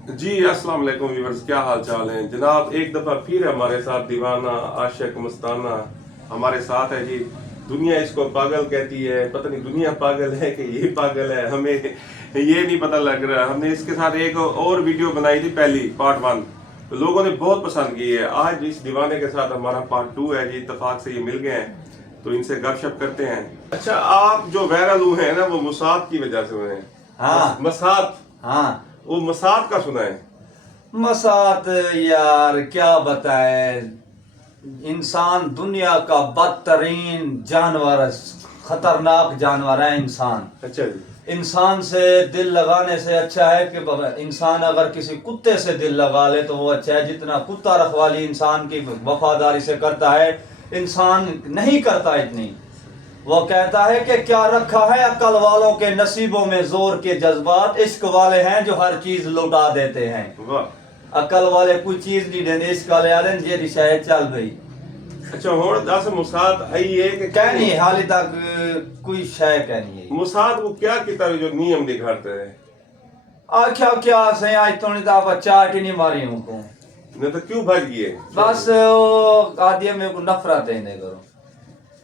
जी अस्सलाम वालेकुम व्यूअर्स, क्या हाल चाल है जनाब। एक दफ़ा फिर हमारे साथ दीवाना आशिक मस्ताना हमारे साथ है जी। दुनिया इसको पागल कहती है, पता नहीं दुनिया पागल है कि ये पागल है, हमें ये नहीं पता लग रहा। हमने इसके साथ एक और वीडियो बनाई थी, पहली पार्ट 1, तो लोगों ने बहुत पसंद की है। आज इस दीवाने के साथ हमारा पार्ट 2 है जी। इत्तेफाक से ये मिल गए हैं तो इनसे गपशप करते हैं। अच्छा, आप जो वायरल हुए हैं ना वो मुसाद की वजह से हुए हैं। हाँ मसाद, हाँ वो मसाद का सुना है। मसात यार क्या बताए, इंसान दुनिया का बदतरीन जानवर, खतरनाक जानवर है इंसान। अच्छा जी। इंसान से दिल लगाने से अच्छा है कि इंसान अगर किसी कुत्ते से दिल लगा ले तो वो अच्छा है। जितना कुत्ता रखवाली इंसान की वफादारी से करता है, इंसान नहीं करता इतनी। वो कहता है कि क्या रखा है अक्ल वालों के नसीबों में जोर के जज्बात, इश्क वाले हैं जो हर चीज लुटा देते हैं। वाह। अकल वाले कोई चीज नहीं देते, इश्क वाले आले जे शायद चल भाई। अच्छा, हुण दस मुसाद आई है कि कहनी है हाली तक कोई शय कहनी है। मुसाद वो क्या किताब जो नियम दिखाते हैं। आख्या क्या से आज तो नहीं तो आप चाट ही नहीं मारी उनको। नहीं तो क्यों भाग गए? बस वो आदि मेरे को नफरत है इन्हें करो।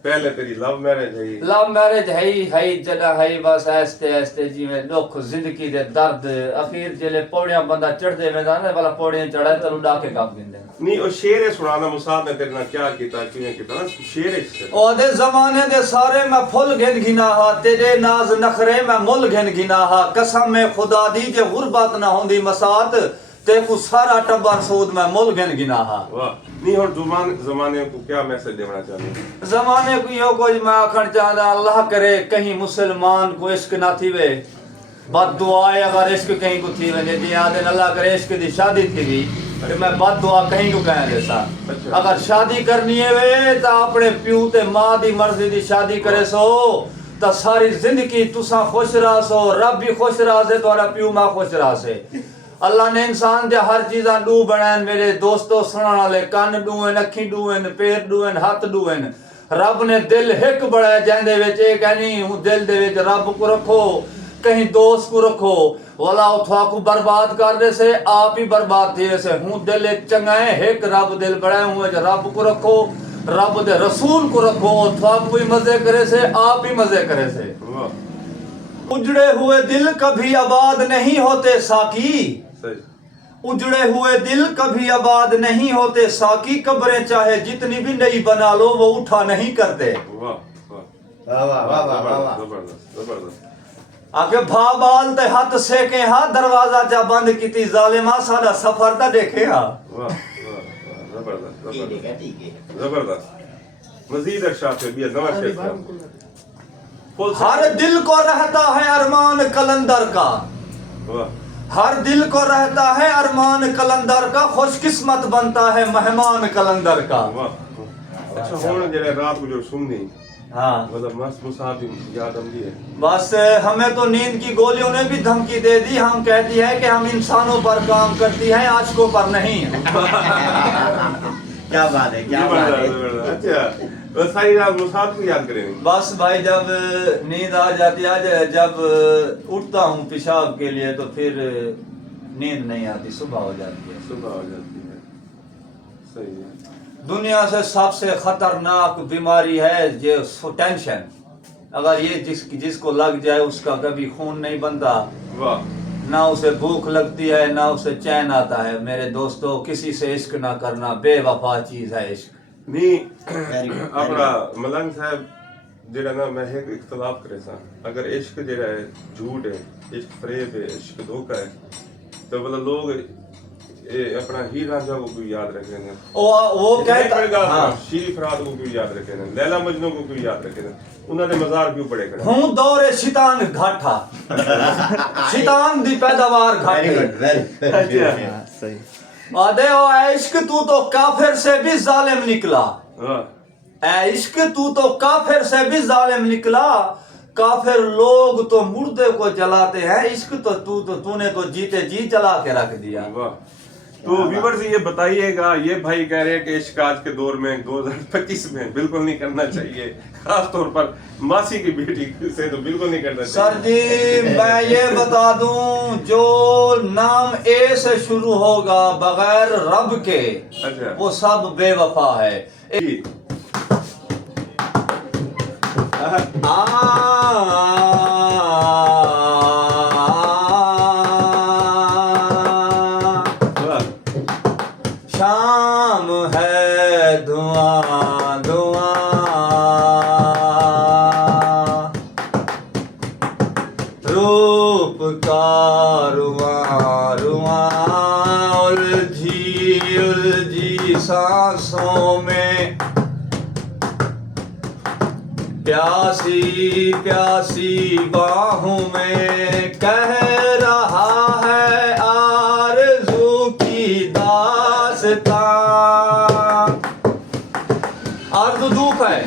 पहले तेरी लव मैरिज है। लव मैरिज है जड़ा है, बस ऐसे ऐसे जीवे दुख जिंदगी दे दर्द अखीर जेले पौड़ियां बंदा चढ़दे वेंदा ना वाला पौड़ियां चढ़ा तो उड़ा के काप दिंदे। नहीं वो शेर है सुनाना, मुसाद ने तेरे नाल क्या किया किवें किया ना, शेर है। ओदे जमाने दे सारे मैं फुल गिन गिना हा, तेरे नाज नखरे मैं मुल गिन गिना हा। कसम में खुदा दी जे गुरबत ना होंदी मसात ते को सारा टब्बर सूद मैं मुल गिन गिना हा। वाह। नहीं और जमाने को क्या मैसेज देना चाहते? जमाने को यो कुछ मैं आखण चाहता, अल्लाह करे कहीं मुसलमान को इश्क ना थीवे, बद दुआ है अगर इश्क कहीं को थी वने जी आदे अल्लाह करे इश्क दी शादी थी भी तो मैं बद दुआ कहीं को कह देसा। अच्छा। अगर शादी करनी है वे तो अपने प्यू ते मां दी मर्जी दी शादी करे सो तो सारी जिंदगी तुसा खुश रह सो, रब भी खुश रह से, तुम्हारा प्यू मां खुश रह से। अल्लाह ने इंसान दे हर चीज़ां डू बनान मेरे दोस्तों, सुनने वाले कान डून, अखी डून, पैर डून, हाथ डून। रब ने दिल हिक बड़ा जैंदे विच ए कहनी हूं दिल दे विच रब को रखो, कहीं दोस्त को रखो, वाला उठवा को बर्बाद कर दे से आप ही बर्बाद थी वैसे हूं। दिल एक चंगा है, हिक रब दिल बड़ा हूं, रब को रखो, रब दे रसूल को रखो, उठवा कोई मजे करे से आप ही मजे करे से। उजड़े हुए दिल कभी आबाद नहीं होते साकी, उजड़े हुए दिल कभी आबाद नहीं होते साकी, कब्रें चाहे जितनी भी नई बना लो वो उठा नहीं करते। आके भाबाल ते हाथ सेके हा, दरवाजा जा बंद कीती जालिमा, साडा सफर ता देखे हा। जबरदस्त। मजीद इरशाद है भी नवा शेर। हर दिल को रहता है अरमान कलंदर का, हर दिल को रहता है अरमान कलंदर का, खुशकिस्मत बनता है मेहमान कलंदर का। अच्छा हुण जेड़े रात को जो सुननी, हाँ मतलब मस्त मुसाद याद आंदी है। बस हमें तो नींद की गोलियों ने भी धमकी दे दी, हम कहती है कि हम इंसानों पर काम करती हैं, आशिकों पर नहीं। क्या बात है, क्या बात है। अच्छा बस सारी रात मुसाद को याद करेंगे। बस भाई जब नींद आ जाती है, जब उठता हूँ पेशाब के लिए तो फिर नींद नहीं आती, सुबह हो जाती है। सुबह हो जाती है, सही है। दुनिया से सबसे खतरनाक बीमारी है ये टेंशन। अगर ये जिसको लग जाए उसका कभी खून नहीं बनता, वाह। ना उसे भूख लगती है, ना उसे चैन आता है। मेरे दोस्तों, किसी से इश्क ना करना, बेवफा चीज है इश्क। नहीं अपना मलंग साहब जेड़ा ना मैं एक इख्तलाफ करे सा, अगर इश्क जेड़ा है झूठ है, इश्क फरेब है, इश्क धोखा है, तो मतलब लोग अपना हीर रांझा को क्यों याद रखे ने, वो कहता हाँ शीरी फराद को क्यों याद रखे ने, लैला मजनू को क्यों याद रखे ने, उन्होंने मजार क्यों पड़े खड़े। हूं दौरे शैतान घाटा, शैतान दी पैदावार घाटे। अच्छा सही। आदे ओ इश्क तू तो काफिर से भी जालिम निकला, वाह। इश्क तू तो काफिर से भी जालिम निकला, काफिर लोग तो मुर्दे को जलाते हैं, इश्क तो तूने तो जीते जी जला के रख दिया। वाह। तो व्यूवर्स ये बताइएगा, ये भाई कह रहे हैं कि इश्क आज के दौर में 2025 में बिल्कुल नहीं करना चाहिए, खास तौर पर मासी की बेटी से तो बिल्कुल नहीं करना चाहिए। सर जी मैं ये बता दूं, जो नाम ए से शुरू होगा बगैर रब के, अच्छा वो सब बेवफा है। जी। शाम है धुआं धुआं, रूप का रुआं रुआं, उलझी उलझी सांसों में, प्यासी प्यासी बाहों में, कह रहा है आरज़ू की दास्तां। आरज़ू धूप है,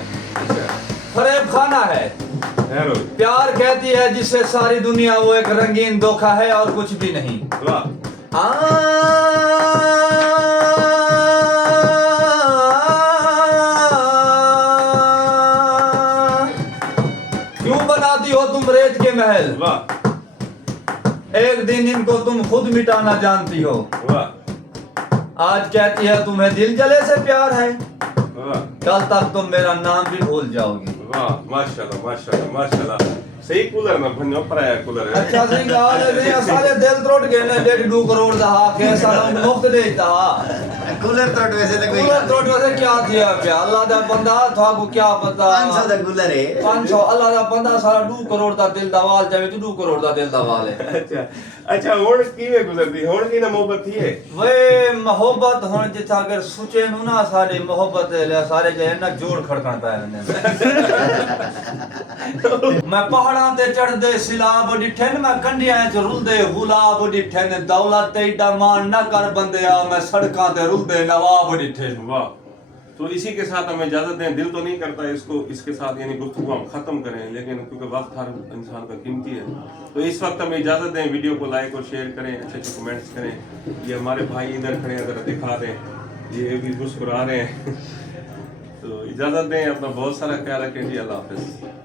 फरेब खाना है, प्यार कहती है जिससे सारी दुनिया, वो एक रंगीन धोखा है और कुछ भी नहीं। क्यों बनाती हो तुम रेत के महल, एक दिन इनको तुम खुद मिटाना जानती हो। आज कहती है तुम्हें दिल जले से प्यार है, कल तक तुम मेरा नाम भी भूल जाओगी। वाह माशाल्लाह माशाल्लाह माशाल्लाह। सही कूलर ना भन्यो पराया कूलर है। अच्छा सही कहा ने सारे दिल त्रोट गए ने 1.5 करोड़ दा कैसा मुफ्त देता कूलर त्रोट वैसे तो कोई कूलर त्रोट वैसे क्या दिया पे अल्लाह दा बंदा था को क्या पता 500 दा कूलर है 500 अल्लाह दा बंदा सारा 2 करोड़ दा दिल दा वाल जावे तो 2 करोड़ दा दिल दा वाल है। अच्छा अच्छा हुण कीवे गुजरदी हुण की ना मोहब्बत थी है वे मोहब्बत हुण जिथा अगर सोचे नु ना सारी मोहब्बत ले सारे जे ना जोड़ खड़कण पाए ने। मैं पहाड़ां ते चढ़दे सिलाब डिठन, मैं कंडियां च रुलदे गुलाब डिठन, दौलत ते इडा मान ना कर बंदिया, मैं सड़कां ते रुलदे नवाब डिठन। वाह। तो इसी के साथ हमें इजाजत दें, दिल तो नहीं करता इसको इसके साथ यानी गुफ्तगू हम खत्म करें, लेकिन क्योंकि वक्त हर इंसान का कीमती है, तो इस वक्त हमें इजाजत दें। वीडियो को लाइक और शेयर करें, अच्छे अच्छे कमेंट्स करें। ये हमारे भाई इधर खड़े हैं, जरा दिखा दें, ये भी मुस्कुरा रहे हैं। तो इजाजत दें, अपना बहुत सारा ख्याल रखें जी, अल्लाह हाफिज।